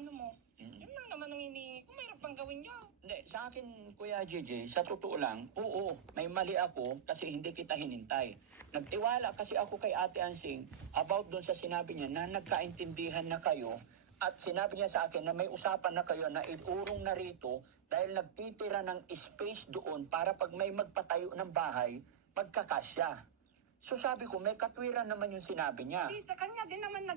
ano mo. Yun lang naman ang hinihingi ko. Mayroon pang gawin nyo. Hindi, sa akin, Kuya JJ, sa totoo lang, oo, may mali ako kasi hindi kita hinintay. Nagtiwala kasi ako kay Ate Ansing about doon sa sinabi niya na nagkaintindihan na kayo at sinabi niya sa akin na may usapan na kayo na iurong na rito dahil nagtitira ng space doon para pag may magpatayo ng bahay, magkakasya. So sabi ko, may katwiran naman yung sinabi niya. Sa kanya din naman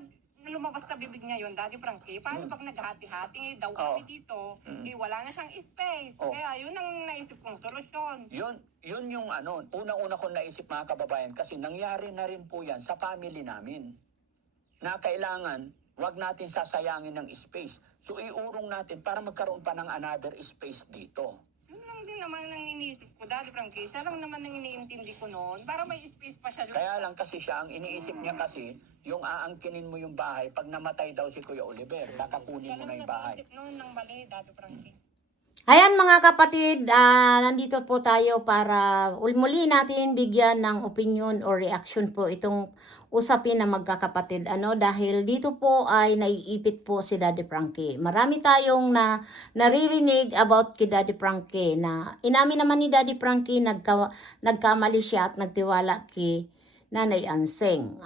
lumabas sa bibig niya yun, Daddy Frankie. Paano pag naghati-hati daw Oh. kami dito, wala na siyang space. Oh. Kaya yun ang naisip kong solusyon. Yun yung unang-una kong naisip mga kababayan kasi nangyari na rin po yan sa family namin. Na kailangan, wag natin sasayangin ng space. So iurong natin para magkaroon pa ng another space dito. Yun lang din naman ang iniisip ko, Daddy Frankie. Siya lang naman ang iniintindi ko noon, para may space pa siya. Kaya lang kasi siya, ang iniisip niya kasi, yung aangkinin mo yung bahay, pag namatay daw si Kuya Oliver, kakakunin mo na yung bahay. Siya lang nag-iisip noon ng mali, Daddy Frankie. Ayan mga kapatid, nandito po tayo para muli natin bigyan ng opinion or reaction po itong usapin na magkakapatid. Dahil dito po ay naiipit po si Daddy Frankie. Marami tayong naririnig about kay Daddy Frankie na inamin naman ni Daddy Frankie nagkamali siya at nagtiwala kay Nanay Ansing.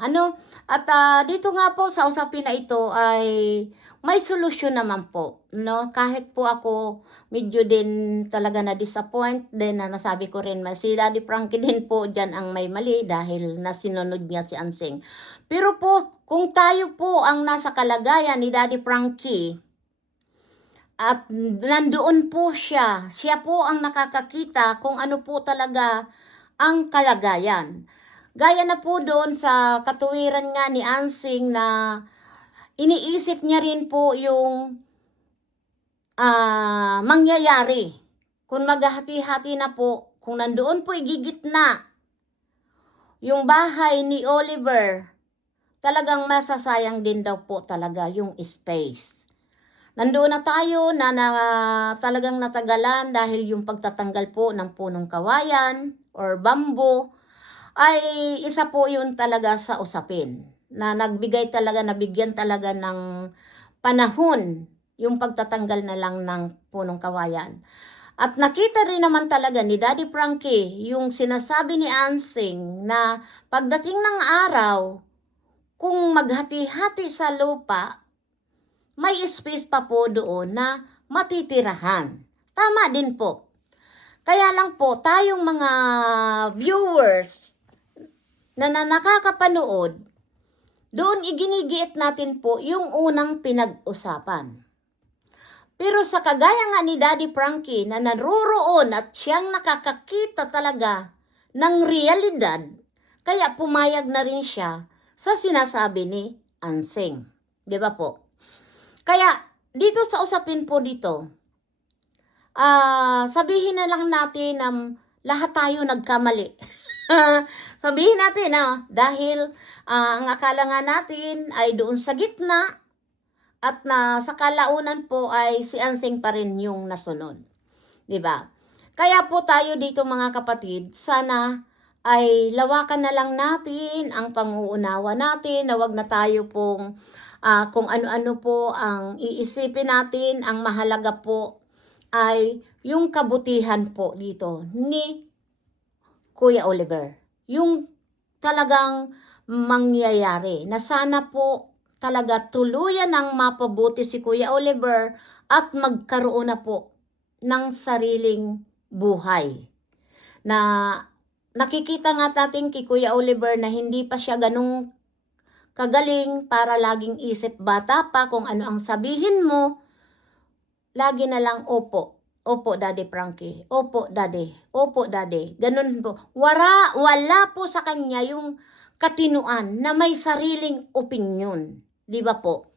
At dito nga po sa usapin na ito ay may solusyon naman po, no? Kahit po ako medyo din talaga na-disappoint din na nasabi ko rin si Daddy Frankie din po dyan ang may mali dahil nasinunod niya si Ansing. Pero po, kung tayo po ang nasa kalagayan ni Daddy Frankie at nandoon po siya po ang nakakakita kung ano po talaga ang kalagayan. Gaya na po doon sa katuwiran nga ni Ansing na iniisip niya rin po yung mangyayari. Kung maghahati-hati na po, kung nandoon po igigitna yung bahay ni Oliver, talagang masasayang din daw po talaga yung space. Nandoon na tayo na talagang natagalan dahil yung pagtatanggal po ng punong kawayan or bamboo ay isa po yun talaga sa usapin na nabigyan talaga ng panahon yung pagtatanggal na lang ng punong kawayan. At nakita rin naman talaga ni Daddy Frankie yung sinasabi ni Ansing na pagdating ng araw, kung maghati-hati sa lupa, may space pa po doon na matitirahan. Tama din po. Kaya lang po, tayong mga viewers na nakakapanood, doon iginigiit natin po yung unang pinag-usapan. Pero sa kagaya nga ni Daddy Frankie na naroroon at siyang nakakakita talaga ng realidad, kaya pumayag na rin siya sa sinasabi ni Ansing. Di ba po? Kaya dito sa usapin po dito, sabihin na lang natin na lahat tayo nagkamali. Sabihin natin dahil ang akala nga natin ay doon sa gitna at sa kalaunan po ay si Ansing pa rin yung nasunod. 'Di ba? Kaya po tayo dito mga kapatid, sana ay lawakan na lang natin ang pang-uunawa natin, na wag na tayo pong kung ano-ano po ang iisipin natin. Ang mahalaga po ay yung kabutihan po dito ni Kuya Oliver. Yung talagang mangyayari na sana po talaga tuluyan ng mapabuti si Kuya Oliver at magkaroon na po ng sariling buhay. Na nakikita nga natin kay Kuya Oliver na hindi pa siya ganung kagaling para laging isip bata pa kung ano ang sabihin mo. Lagi na lang opo. Opo, Daddy Frankie. Opo, Daddy. Opo, Daddy. Ganun po. Wala po sa kanya yung katinuan na may sariling opinion. Di ba po?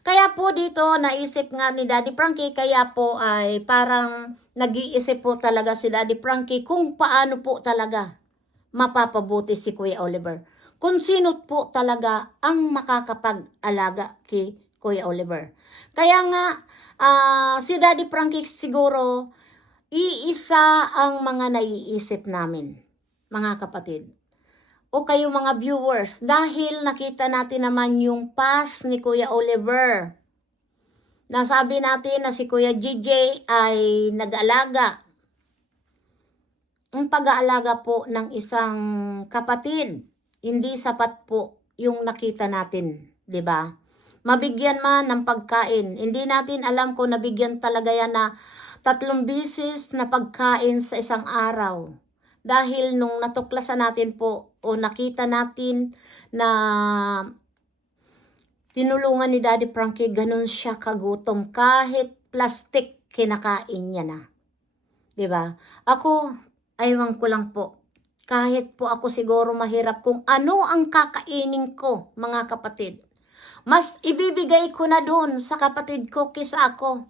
Kaya po dito, naisip nga ni Daddy Frankie, kaya po ay parang nag-iisip po talaga si Daddy Frankie kung paano po talaga mapapabuti si Kuya Oliver. Kung sino po talaga ang makakapag-alaga kay Kuya Oliver. Kaya nga, si Daddy Frankie siguro, iisa ang mga naiisip namin, mga kapatid. O kayo mga viewers, dahil nakita natin naman yung past ni Kuya Oliver. nasabi natin na si Kuya GJ ay nag-alaga. Ang pag-aalaga po ng isang kapatid, hindi sapat po yung nakita natin, 'di ba? Mabigyan man ng pagkain. Hindi natin alam kung nabigyan talaga yan na 3 bisis na pagkain sa isang araw. Dahil nung natuklasan natin po o nakita natin na tinulungan ni Daddy Frankie, ganun siya kagutom. Kahit plastic, kinakain niya na. 'Di ba? Ako, aywan ko lang po. Kahit po ako siguro mahirap kung ano ang kakainin ko, mga kapatid. Mas ibibigay ko na doon sa kapatid ko kisa ako.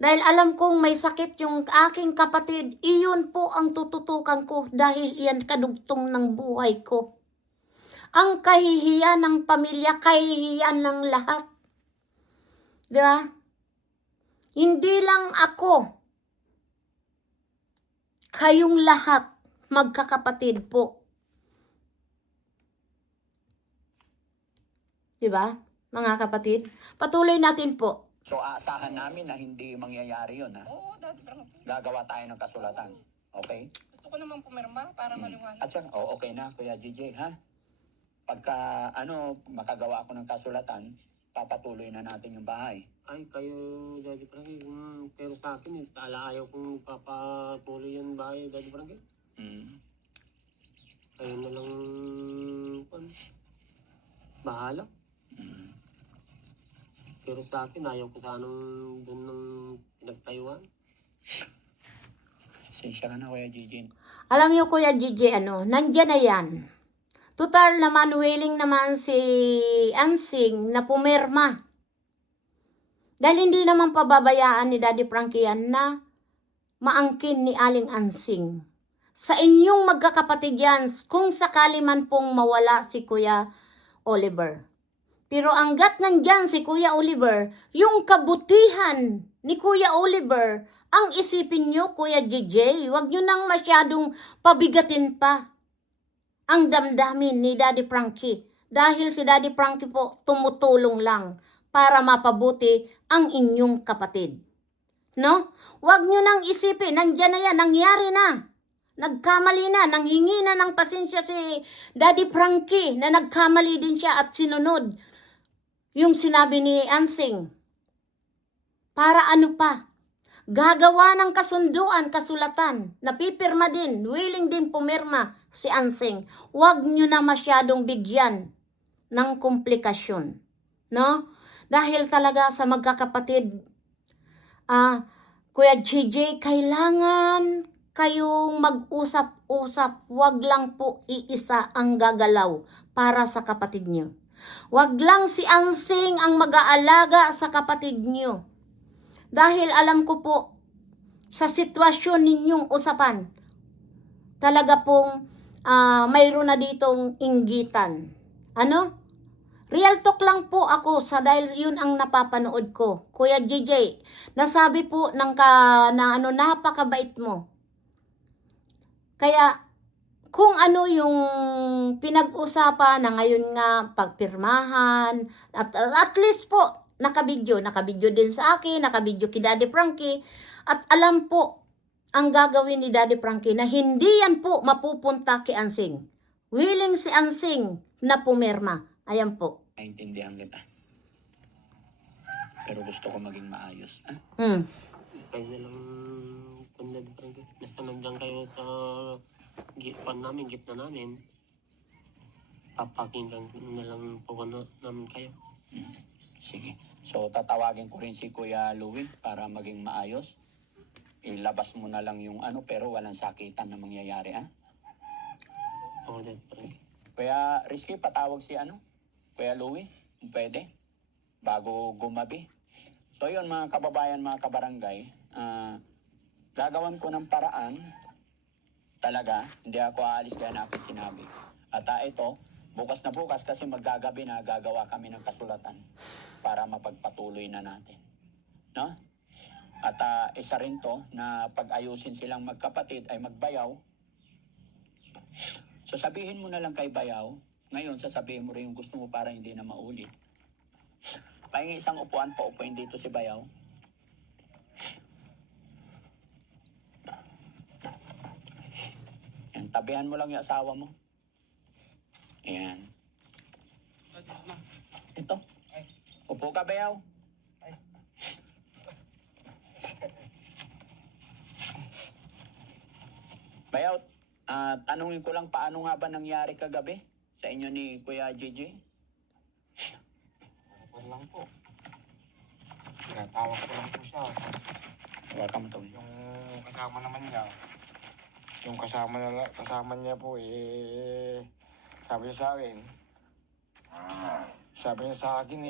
Dahil alam kong may sakit yung aking kapatid, iyon po ang tututukan ko dahil iyan kadugtong ng buhay ko. Ang kahihiyan ng pamilya, kahihiyan ng lahat. Diba? Hindi lang ako, kayong lahat magkakapatid po. Diba? Mga kapatid, patuloy natin po. So aasahan namin na hindi mangyayari yun, ha? Oo, Daddy Frankie. Gagawa tayo ng kasulatan. Okay? Gusto ko naman pumirma para maliwanag. At saka, okay na, Kuya GJ, ha? Pagka, makagawa ako ng kasulatan, papatuloy na natin yung bahay. Ay, kayo, Daddy Frankie, pero sa akin, ayaw kong papatuloy yung bahay, Daddy Frankie. Mm. Kayo na lang, bahala. Mm. Pero sa akin, ayaw ko sanang doon ng pinagtayuan. Sensya ka na, Kuya GJ. Alam niyo Kuya GJ, nandyan na yan. Total naman, willing naman si Ansing na pumirma. Dahil hindi naman pababayaan ni Daddy Frankie yan na maangkin ni Aling Ansing. Sa inyong magkakapatid yan, kung sakali man pong mawala si Kuya Oliver. Pero hanggat nandyan si Kuya Oliver, yung kabutihan ni Kuya Oliver, ang isipin nyo, Kuya GJ, wag nyo nang masyadong pabigatin pa ang damdamin ni Daddy Frankie. Dahil si Daddy Frankie po tumutulong lang para mapabuti ang inyong kapatid. No? Wag nyo nang isipin, nandyan na yan, nangyari na. Nagkamali na, nanghingi na ng pasensya si Daddy Frankie na nagkamali din siya at sinunod yung sinabi ni Ansing. Para ano pa? Gagawa ng kasunduan, kasulatan, napipirma din, willing din pumirma si Ansing. Huwag nyo na masyadong bigyan ng komplikasyon. No? Dahil talaga sa magkakapatid, Kuya JJ, kailangan kayong mag-usap-usap. Huwag lang po iisa ang gagalaw para sa kapatid nyo. Huwag lang si Ansing ang mag-aalaga sa kapatid nyo. Dahil alam ko po, sa sitwasyon ninyong usapan, talaga pong mayroon na ditong inggitan. Real talk lang po ako dahil yun ang napapanood ko. Kuya JJ, nasabi po napakabait mo. Kaya, kung ano yung pinag-usapan na ngayon nga pagpirmahan, at least po, nakabidyo din sa akin, nakabidyo kay Daddy Frankie, at alam po ang gagawin ni Daddy Frankie na hindi yan po mapupunta kay Ansing. Willing si Ansing na pumirma. Ayan po. Naintindihan kita. Pero gusto ko maging maayos. Kayo na lang, Daddy Frankie. Basta nandiyan kayo sa gitna namin, papakinggan na lang po namin kayo. Sige. So, tatawagin ko rin si Kuya Louie para maging maayos. Ilabas mo na lang yung pero walang sakitan na mangyayari, ha? Oo, Daddy Frankie. Kuya Rizky, patawag si Kuya Louie, pwede? Bago gumabi. So, yun mga kababayan, mga kabarangay, gagawan ko ng paraan. Talaga, hindi ako aalis kaya na aking sinabi. At ito, bukas na bukas kasi maggagabi na gagawa kami ng kasulatan para mapagpatuloy na natin. No? At isa rin to na pag-ayusin silang magkapatid ay magbayaw. So sabihin mo na lang kay Bayaw, ngayon sasabihin mo rin yung gusto mo para hindi na maulit. pahingi isang upuan po, upuin dito si Bayaw. Yan, tabihan mo lang yung asawa mo. Yan. Ito. Upo ka, Bayaw. Bayaw, tanungin ko lang paano nga ba nangyari kagabi sa inyo ni Kuya JJ? Ano lang po. Tinatawag ko lang po siya. Welcome to. Yung kasama naman niya. Yung kasama niya po sabi niya sa akin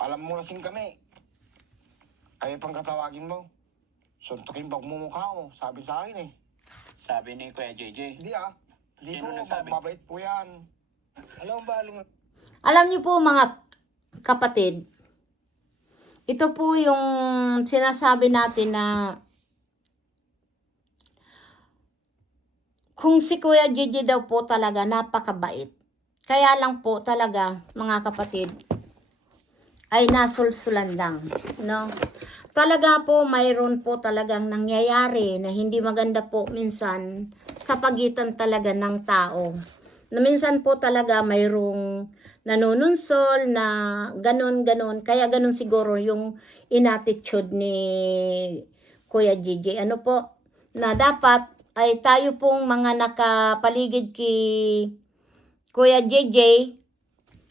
alam mo lasing kami. Kaya pang katawagin mo. Suntukin pag mumukha mo. Sabi sa akin Sabi ni Kuya JJ. Hindi Hindi Sino po, nagsabi? mabait po yan. Alam mo ba, Alam niyo po mga kapatid, ito po yung sinasabi natin na kung si Kuya Gigi daw po talaga napakabait. Kaya lang po talaga mga kapatid ay nasulsulan lang, no? Talaga po mayroon po talagang nangyayari na hindi maganda po minsan sa pagitan talaga ng tao. Na minsan po talaga mayroong nanununsol na ganon. Kaya ganon siguro yung inattitude ni Kuya Gigi. Ano po, na dapat ay tayo pong mga nakapaligid kay Kuya JJ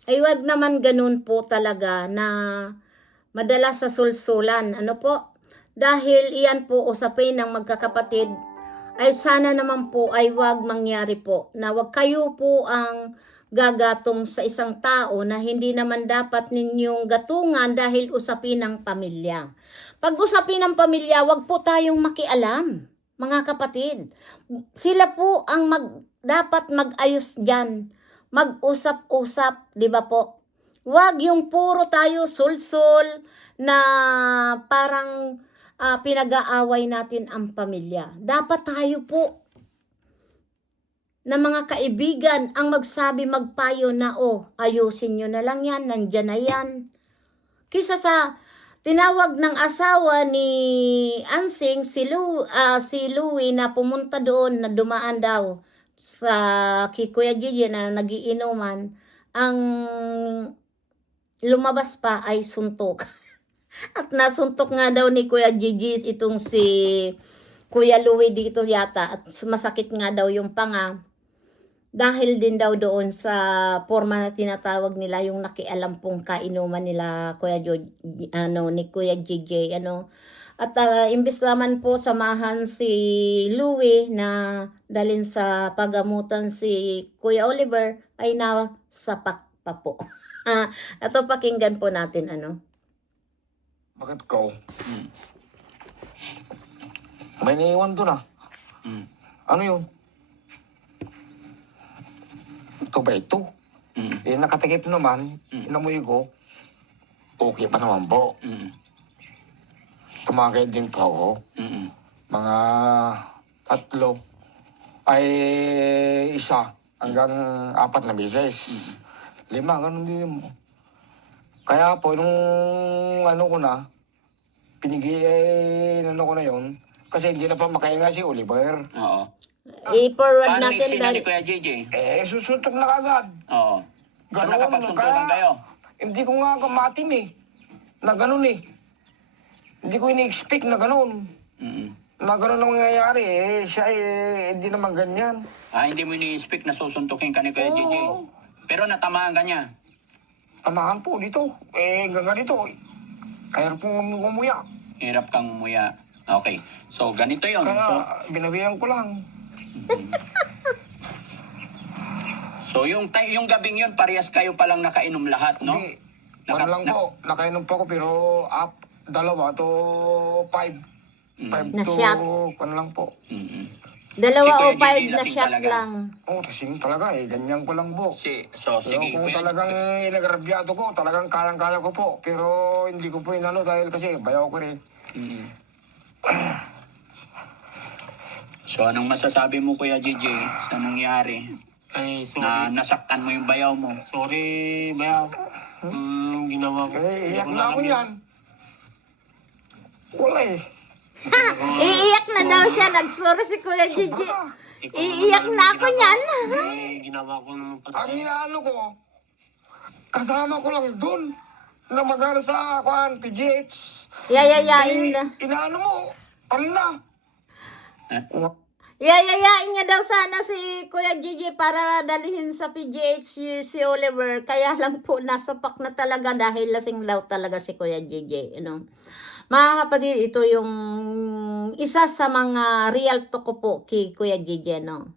ay wag naman ganun po talaga na madalas sa sulsulan. Ano po? Dahil iyan po usapin ng magkakapatid ay sana naman po ay wag mangyari po na wag kayo po ang gagatong sa isang tao na hindi naman dapat ninyong gatungan dahil usapin ng pamilya. Pag usapin ng pamilya, wag po tayong makialam, mga kapatid. Sila po ang dapat mag-ayos dyan. Mag-usap-usap, di ba po? Wag yung puro tayo sulsul na parang pinag-aaway natin ang pamilya. Dapat tayo po na mga kaibigan ang magsabi, magpayo na, ayusin nyo na lang yan, nandyan na yan. Kisa sa tinawag ng asawa ni Ansing, si Louie na pumunta doon, na dumaan daw sa Kuya Gigi na nagiinuman, ang lumabas pa ay suntok. At nasuntok nga daw ni Kuya Gigi itong si Kuya Louie dito yata. At masakit nga daw yung panga. Dahil din daw doon sa forma na tinatawag nila yung nakialam pong kainuman nila ni Kuya Gigi. At imbis naman po samahan si Louie na dalhin sa pagamutan si Kuya Oliver ay nasapak pa po. Ito pakinggan po natin bakit ko? May naiwan doon Ano yun? Ito ba ito? Nakatikip naman, inamoy ko, okay pa naman po. Tumagay din po ako. Mga 3 ay 1 hanggang 4 na beses. 5, ganun din mo. Kaya po, nung ko na, ko na yun, kasi hindi na pa makahinga si Oliver. Oo. I-forward Paano natin iksina ni dahil Kuya JJ? Susuntok na kagad. Oo. So Ganun, nakapagsuntukan kaya- kayo? Hindi ko nga kamatim na ganun Hindi ko ini-expect na ganun. Na ganun ang nangyayari siya hindi naman ganyan. Hindi mo ini-expect na susuntukin ka ni Kuya JJ? Pero natamaan ka niya? Tamahan po dito. Hanggang ganito. Kaya po umuya. Hirap kang umuya. Okay. So, ganito yon. Kaya binabihan ko lang. So yung gabing yun, parehas kayo palang nakainom lahat, no? Hindi. Lang po. Nakainom po ako pero 2 to 5. 5 Na to shot. lang po. 2 Si o Kuya 5 Gigi na lasing shot talaga. lang. Tasing talaga ganyan ko lang po. So, Pero sige. kung Kuya, talagang inagrabyado ko, talagang kayang-kaya ko po. Pero hindi ko po inano dahil kasi bayaw ko rin. So, anong masasabi mo, Kuya JJ, sa nangyari? Ay, sorry. Na nasaktan mo yung bayaw mo? Sorry, bayaw. Ginawa ko. Eh, iyak na ako yan. Wala eh. Iiyak na daw siya. Nagsura si Kuya Gigi. Iiyak na ako niyan. Ginawa ko naman pala. Ang inaano ko, kasama ko lang dun na magano sa PGH. Yayayain na. Inaano mo, ano na? Yayayain niya daw sana si Kuya Gigi para dalhin sa PGH si Oliver. Kaya lang po nasapak na talaga dahil lasing daw talaga si Kuya Gigi. You know? Mga kapatid, ito yung isa sa mga real talk ko po kay Kuya Gigi. No?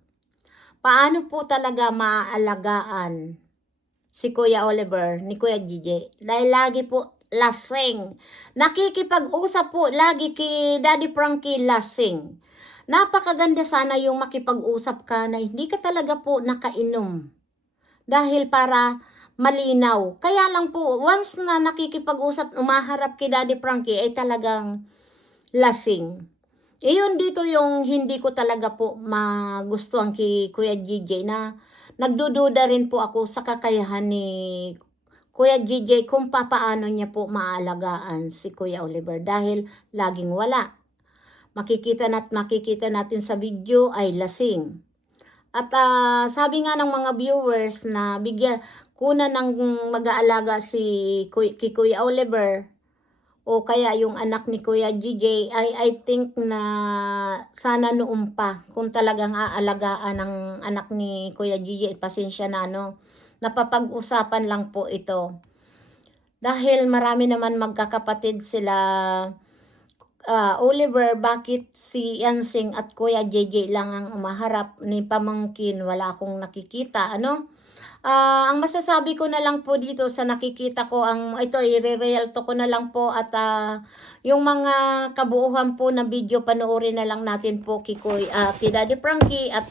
Paano po talaga maaalagaan si Kuya Oliver ni Kuya Gigi? Dahil lagi po lasing. Nakikipag-usap po lagi kay Daddy Frankie lasing. Napakaganda sana yung makipag-usap ka na hindi ka talaga po nakainom. Dahil para malinaw. Kaya lang po, once na nakikipag-usap, umaharap kay Daddy Frankie, ay talagang lasing. Iyon dito yung hindi ko talaga po magustuhan kay Kuya GJ na nagdududa rin po ako sa kakayahan ni Kuya GJ kung paano niya po maalagaan si Kuya Oliver dahil laging wala. Makikita natin sa video ay lasing. At sabi nga ng mga viewers na bigyan kuna ng mag-aalaga si Kuya Oliver o kaya yung anak ni Kuya GJ ay I think na sana noon pa kung talagang aalagaan ng anak ni Kuya GJ, pasensya na napapag-usapan lang po ito. Dahil marami naman magkakapatid sila Oliver, bakit si Yansing at Kuya JJ lang ang umaharap ni pamangkin, wala akong nakikita, ang masasabi ko na lang po dito sa nakikita ko, ito i-real to ko na lang po at yung mga kabuuhan po na video panoorin na lang natin po kay Daddy Frankie at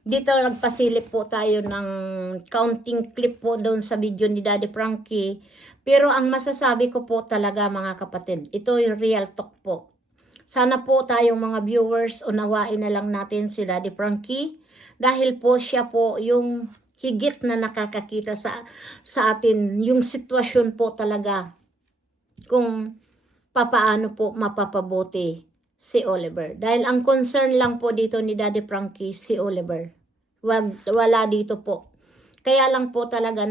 dito nagpasilip po tayo ng counting clip po doon sa video ni Daddy Frankie. Pero ang masasabi ko po talaga mga kapatid, ito yung real talk po. Sana po tayong mga viewers unawain na lang natin si Daddy Frankie dahil po siya po yung higit na nakakakita sa atin yung sitwasyon po talaga kung papaano po mapapabuti si Oliver. Dahil ang concern lang po dito ni Daddy Frankie si Oliver. Wala dito po. Kaya lang po talaga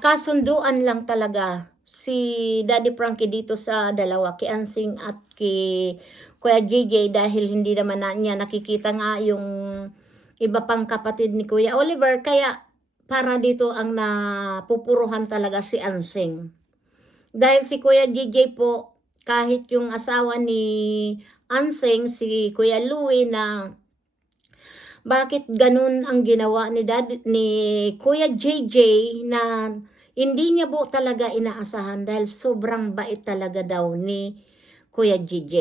kasunduan lang talaga si Daddy Frankie dito sa dalawa, kay Ansing at kay Kuya JJ dahil hindi naman niya nakikita nga yung iba pang kapatid ni Kuya Oliver, kaya para dito ang napupuruhan talaga si Ansing. Dahil si Kuya JJ po, kahit yung asawa ni Ansing, si Kuya Louie na bakit ganun ang ginawa ni Kuya JJ na hindi niya po talaga inaasahan dahil sobrang bait talaga daw ni Kuya JJ.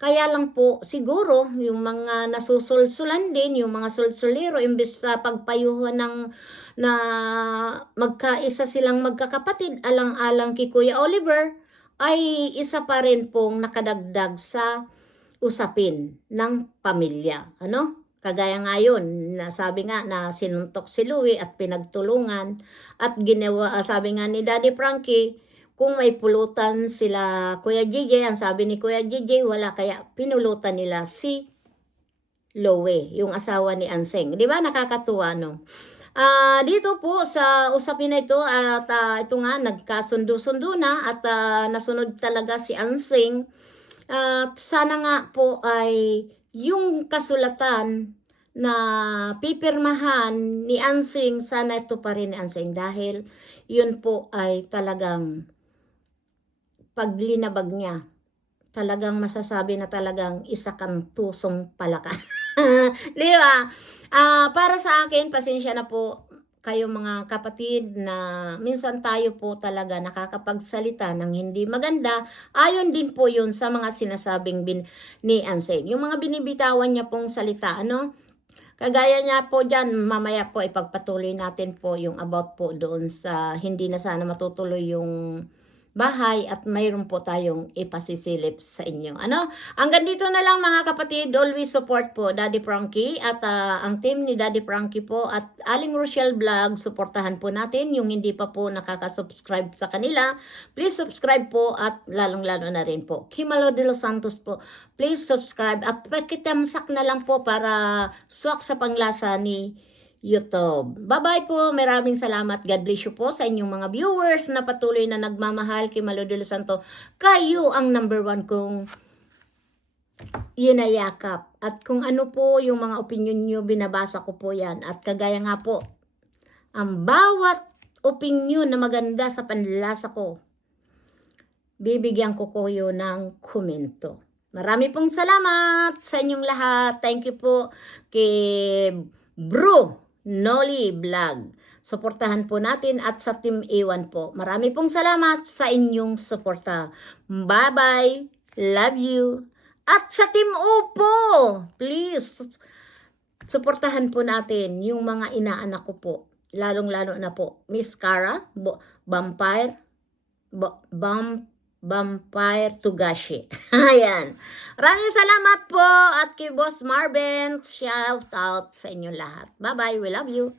Kaya lang po siguro yung mga nasusulsulan din, yung mga sulsulero, imbes na pagpayuhan na magkaisa silang magkakapatid alang-alang kay Kuya Oliver, ay isa pa rin pong nakadagdag sa usapin ng pamilya. Kagaya nga yun, sabi nga na sinuntok si Louie at pinagtulungan at ginawa, sabi nga ni Daddy Frankie, kung may pulutan sila Kuya JJ, ang sabi ni Kuya JJ, wala, kaya pinulutan nila si Louie, yung asawa ni Ansing. Di ba nakakatuwa, dito po sa usapin na ito at ito nga nagkasundo-sundo na at nasunod talaga si Ansing. Sana nga po ay yung kasulatan na pipirmahan ni Ansing, sana ito pa rin ni Ansing dahil yun po ay talagang paglinabag niya. Talagang masasabi na talagang isa kang tusong palaka. Di ba? Para sa akin, pasensya na po kayo mga kapatid na minsan tayo po talaga nakakapagsalita ng hindi maganda. Ayon din po yun sa mga sinasabing ni Ansing. Yung mga binibitawan niya pong salita, kagaya niya po dyan, mamaya po ipagpatuloy natin po yung about po doon sa hindi na sana matutuloy yung bahay at mayroon po tayong ipasisilip sa inyo. Ano? Hanggang dito na lang mga kapatid. Always support po Daddy Frankie at ang team ni Daddy Frankie po at Aling Rochelle Vlog. Suportahan po natin yung hindi pa po nakaka-subscribe sa kanila. Please subscribe po at lalong-lalo na rin po Kimalo de los Santos po. Please subscribe at pakitamsak na lang po para swak sa panglasa ni YouTube. Bye-bye po. Maraming salamat. God bless you po sa inyong mga viewers na patuloy na nagmamahal kay Malo de los Santos. Kayo ang number 1 kong inayakap. At kung ano po yung mga opinion nyo, binabasa ko po yan. At kagaya nga po, ang bawat opinion na maganda sa panlasa ko, bibigyan ko kayo ng komento. Marami pong salamat sa inyong lahat. Thank you po kay Bro Noli Vlog. Suportahan po natin at sa Team A1 po. Marami pong salamat sa inyong suporta. Bye-bye. Love you. At sa Team O po, please, suportahan po natin yung mga inaanak ko po. Lalong-lalo na po, Miss Cara, Vampire Tugashi. Ayan. Maraming salamat po at kay Boss Marvin. Shout out sa inyo lahat. Bye-bye. We love you.